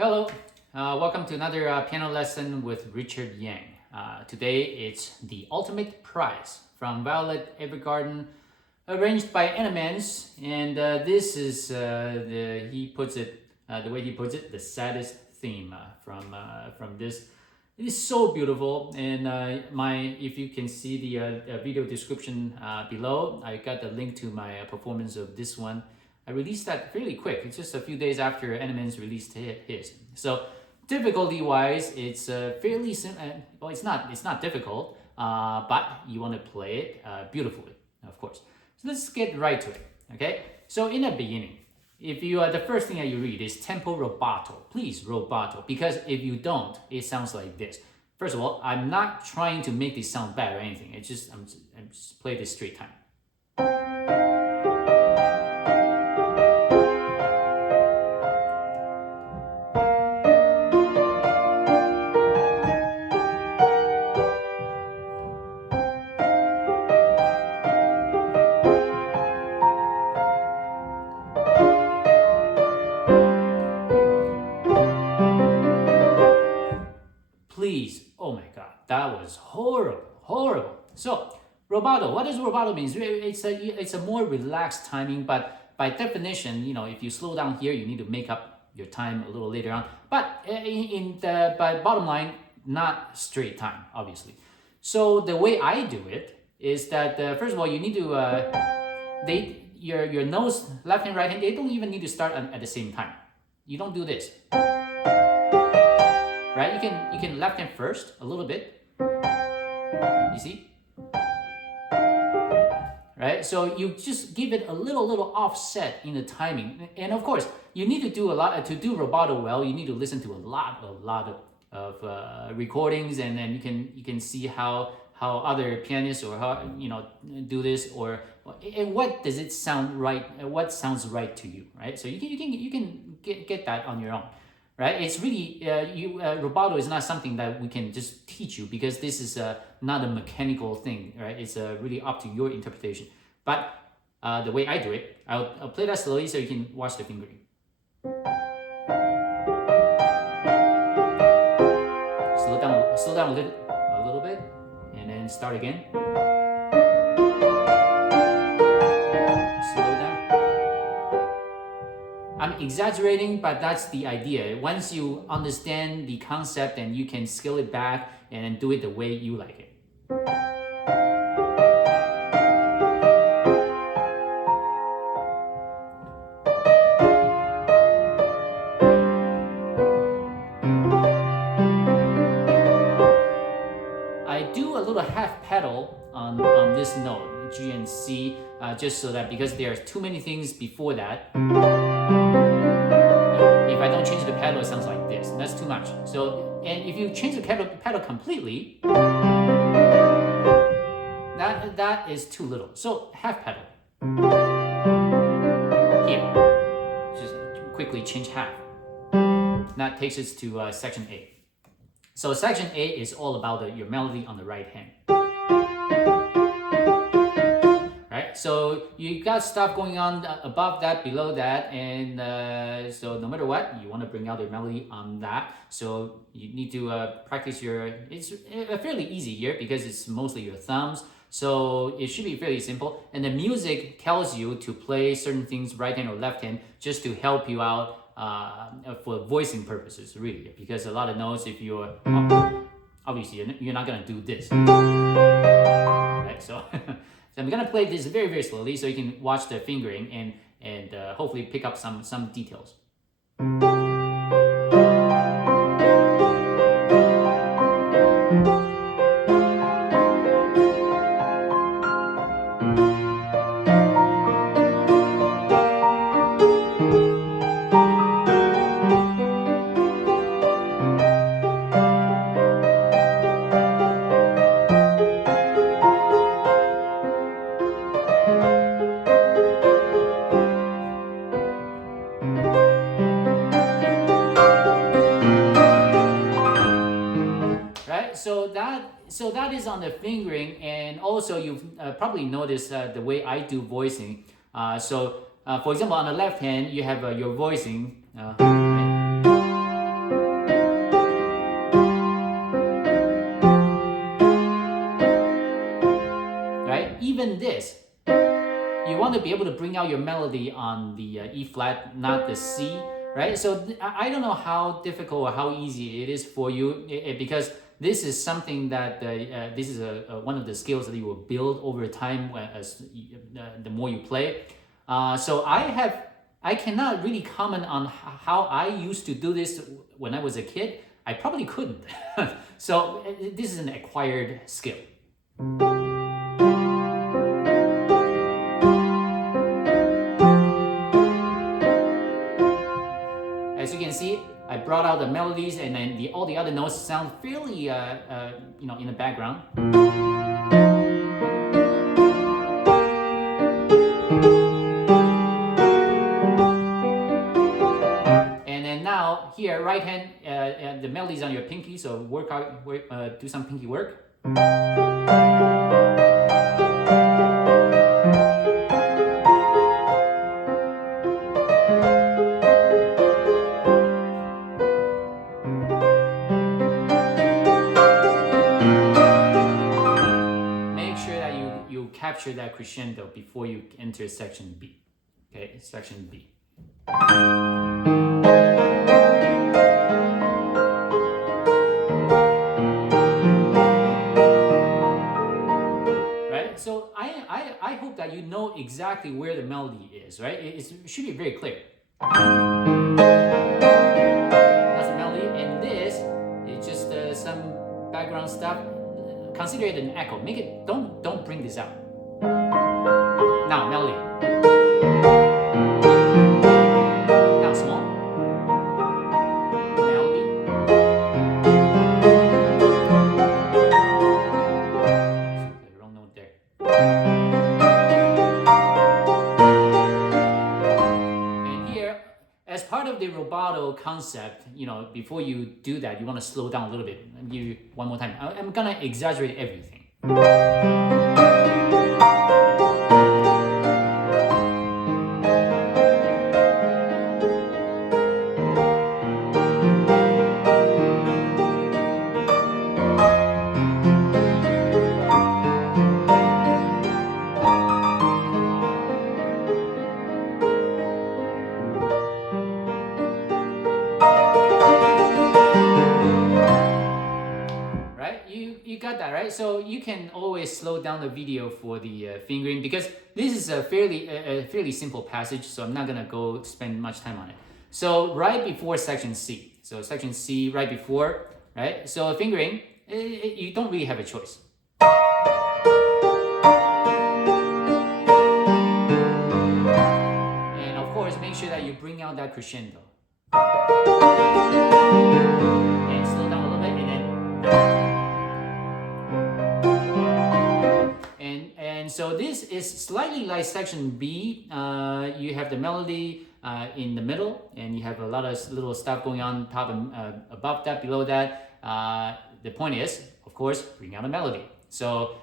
Hello, welcome to another piano lesson with Richard Yang. Today it's The Ultimate Prize from Violet Evergarden, arranged by Animenz, and this is the way he puts it, the saddest theme from this. It is so beautiful, and if you can see the video description below, I got the link to my performance of this one. I released that fairly quick. It's just a few days after Animenz released his. So difficulty-wise, it's fairly simple. Well, it's not difficult, but you want to play it beautifully, of course. So let's get right to it. Okay. So in the beginning, if you the first thing that you read is tempo rubato. Please rubato, because if you don't, it sounds like this. First of all, I'm not trying to make this sound bad or anything. It's just I'm just play this straight time. Please, oh my God, that was horrible. So, rubato, what does rubato mean? It's a more relaxed timing, but by definition, if you slow down here, you need to make up your time a little later on. But by bottom line, not straight time, obviously. So the way I do it is that first of all, you need to your nose, left hand, right hand, they don't even need to start at the same time. You don't do this. Right? You can left hand first a little bit. You see? Right? So you just give it a little offset in the timing. And of course, you need to do a lot to do rubato well. You need to listen to a lot of recordings, and then you can see how other pianists or how do this, or and what does it sound right? What sounds right to you? Right? So you can get that on your own. Right? It's really, rubato is not something that we can just teach you, because this is not a mechanical thing, right? It's really up to your interpretation. But the way I do it, I'll play that slowly so you can watch the fingering. Slow down a little bit, and then start again. I'm exaggerating, but that's the idea. Once you understand the concept, and you can scale it back and do it the way you like it. I do a little half pedal on this note, G and C, just so that, because there are too many things before that. If I don't change the pedal, it sounds like this. That's too much. So, and if you change the pedal completely, that is too little. So half pedal. Here, just quickly change half. That takes us to section A. So section A is all about your melody on the right hand. So you got stuff going on above that, below that, and so no matter what, you want to bring out your melody on that. So you need to practice it's fairly easy here because it's mostly your thumbs. So it should be fairly simple. And the music tells you to play certain things right hand or left hand, just to help you out for voicing purposes, really. Because a lot of notes, if you're obviously you're not gonna do this, right? So. So I'm gonna play this very slowly so you can watch the fingering and hopefully pick up some details. So that is on the fingering, and also you've probably noticed the way I do voicing. For example, on the left hand, you have your voicing. Right? than this, you want to be able to bring out your melody on the E flat, not the C, right? So I don't know how difficult or how easy it is for you, because this is something that this is one of the skills that you will build over time as the more you play. So I cannot really comment on how I used to do this when I was a kid. I probably couldn't. So this is an acquired skill. As you can see, I brought out the melodies, and then all the other notes sound fairly, in the background. And then now here, right hand, the melodies on your pinky. So do some pinky work. Capture that crescendo before you enter section B. Okay, section B. Right, so I hope that you know exactly where the melody is, right? It should be very clear. That's the melody, and this is just some background stuff. Consider it an echo. Make it, don't bring this out. Now melody. Now small. Melody. The wrong note there. And here, as part of the rubato concept, before you do that, you want to slow down a little bit. I'll give you one more time. I'm gonna exaggerate everything. You got that, right? So you can always slow down the video for the fingering, because this is a fairly simple passage, so I'm not gonna go spend much time on it. So right before section C, so section C right before, right? So fingering, you don't really have a choice. And of course, make sure that you bring out that crescendo. And slow down a little bit, and then. And so this is slightly like section B. You have the melody in the middle, and you have a lot of little stuff going on top and above that, below that. The point is, of course, bring out a melody. So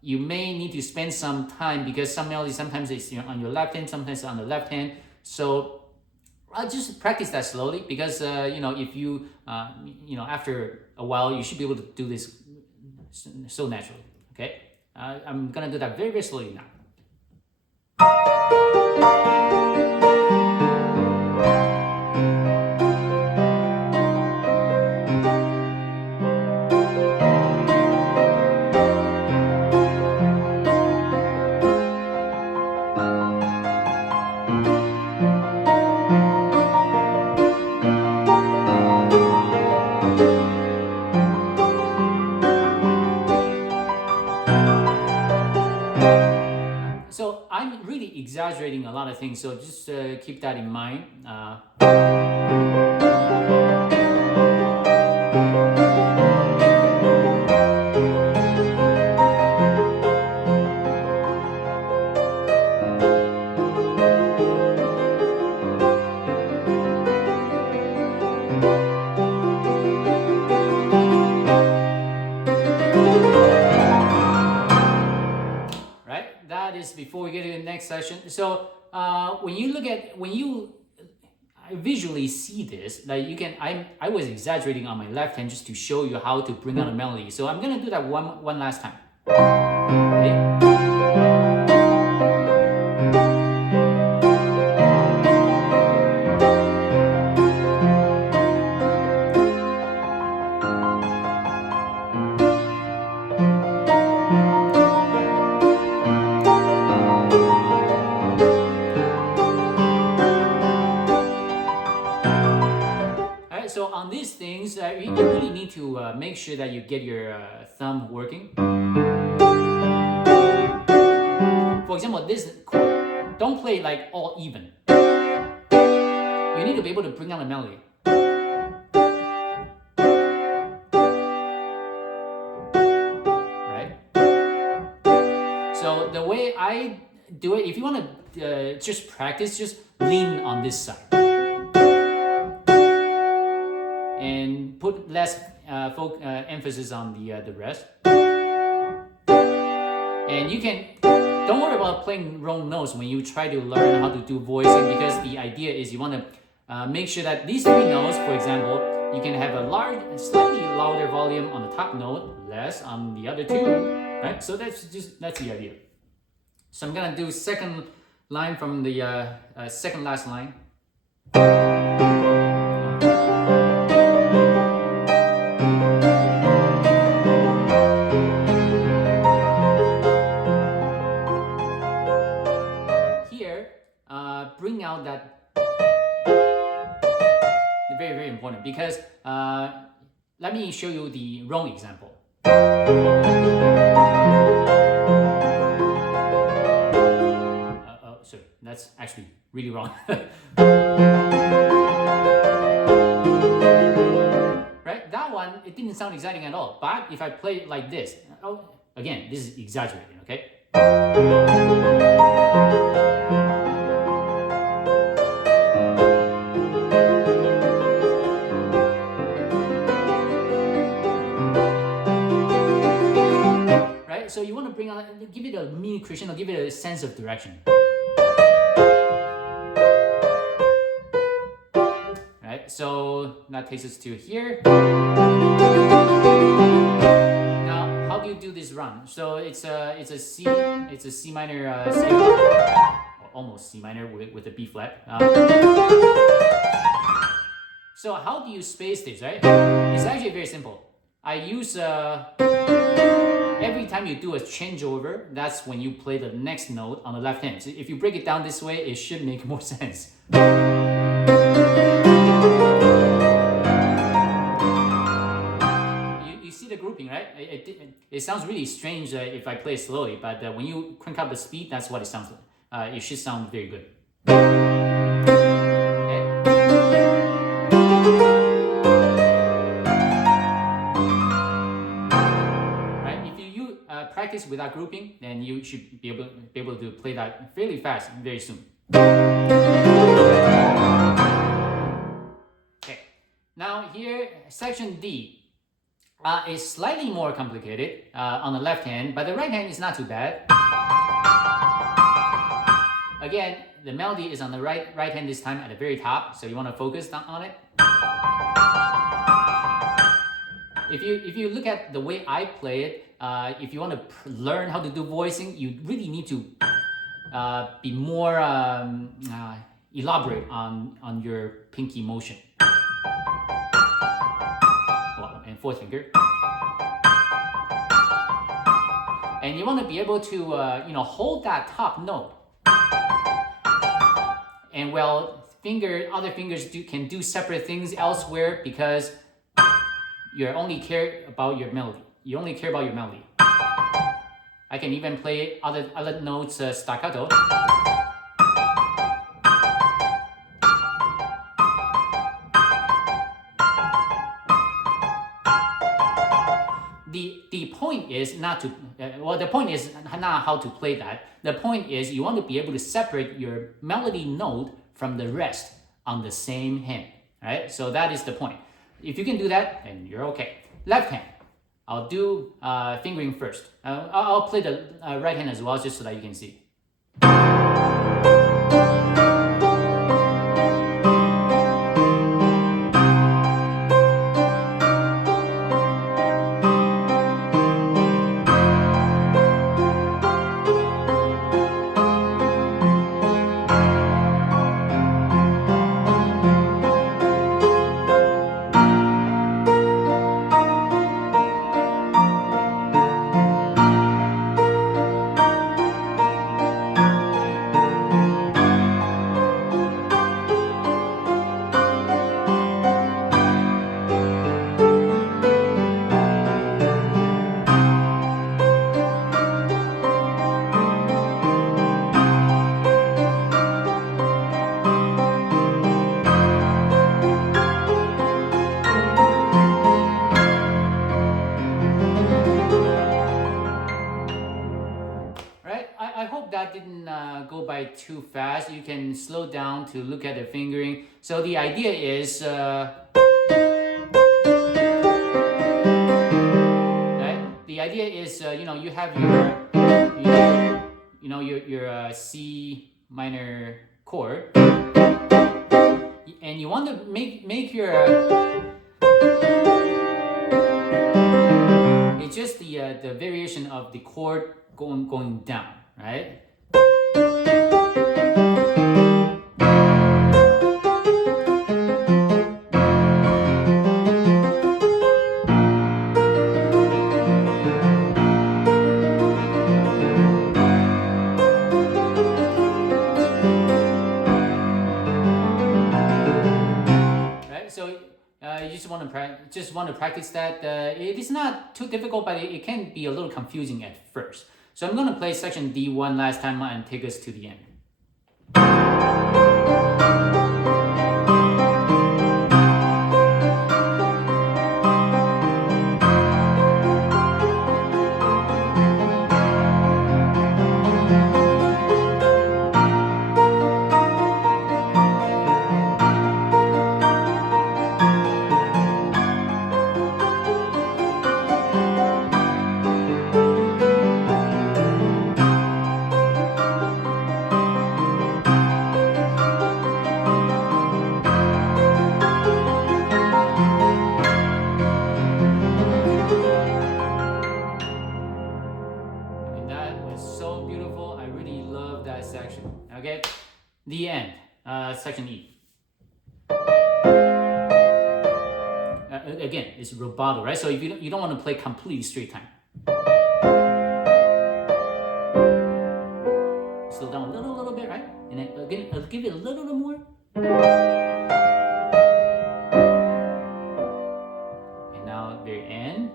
you may need to spend some time, because some melodies sometimes it's on your left hand, sometimes on the left hand. So I'll just practice that slowly, because if you after a while, you should be able to do this so naturally. Okay. I'm gonna do that very, very slowly now. So I'm really exaggerating a lot of things, so just keep that in mind. Before we get to the next session, so when you visually see this, like I was exaggerating on my left hand just to show you how to bring out a melody. So I'm gonna do that one last time. Okay? So on these things, you really need to make sure that you get your thumb working. For example, this chord, don't play like all even. You need to be able to bring down the melody. Right? So the way I do it, if you want to just practice, just lean on this side. And put less emphasis on the rest. And you can, don't worry about playing wrong notes when you try to learn how to do voicing, because the idea is you want to make sure that these three notes, for example, you can have a slightly louder volume on the top note, less on the other two, right? So that's the idea. So I'm gonna do second line from the second last line. Here, bring out that. Very, very important, because let me show you the wrong example. Sorry, that's actually really wrong. Right, that one, it didn't sound exciting at all. But if I play it like this, again, this is exaggerating, okay? So you want to bring out, give it a mini crescendo, give it a sense of direction. Right, so that takes us to here. Now, how do you do this run? So it's a C minor, C, or almost C minor with a B flat. So how do you space this, right? It's actually very simple. I use every time you do a changeover, that's when you play the next note on the left hand. So if you break it down this way, it should make more sense. You see the grouping, right? It sounds really strange if I play slowly, but when you crank up the speed, that's what it sounds like. It should sound very good. Practice without grouping, then you should be able to play that fairly fast very soon. Okay, now here section D is slightly more complicated on the left hand, but the right hand is not too bad. Again, the melody is on the right hand this time at the very top, so you want to focus on it. If you look at the way I play it, if you want to learn how to do voicing, you really need to be more elaborate on your pinky motion. Well, and fourth finger. And you want to be able to hold that top note. And well, other fingers can do separate things elsewhere, because you only care about your melody. You only care about your melody. I can even play other notes staccato. The point is not to, the point is not how to play that. The point is you want to be able to separate your melody note from the rest on the same hand, right? So that is the point. If you can do that, then you're okay. Left hand, I'll do fingering first. I'll play the right hand as well, just so that you can see. it too fast, you can slow down to look at the fingering. So the idea is, right? The idea is, you have your C minor chord, and you want to make your it's just the variation of the chord going down, right? So you just want to practice that. It is not too difficult, but it can be a little confusing at first. So I'm going to play section D1 last time and take us to the end. So beautiful. I really love that section. Okay, the end. Section E. Again, it's rubato, right? So if you don't want to play completely straight time, slow down a little bit, right? And then again, I'll give it a little bit more. And now very end.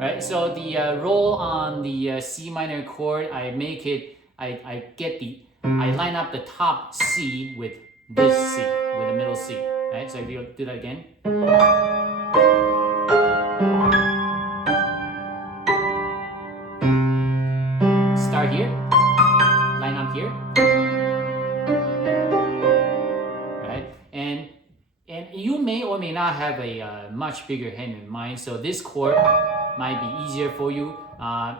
Right, so the roll on the C minor chord, I line up the top C with this C, with the middle C, right? So if you do that again. Start here, line up here, right? And you may or may not have a much bigger hand in mind, so this chord might be easier for you.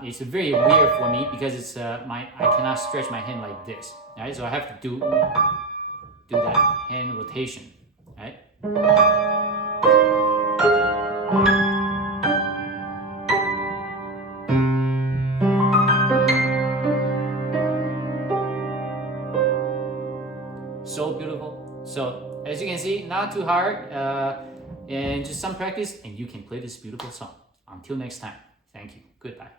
It's very weird for me because it's I cannot stretch my hand like this, right? So I have to do that hand rotation, right? So beautiful. So as you can see, not too hard, and just some practice, and you can play this beautiful song. Until next time, thank you. Goodbye.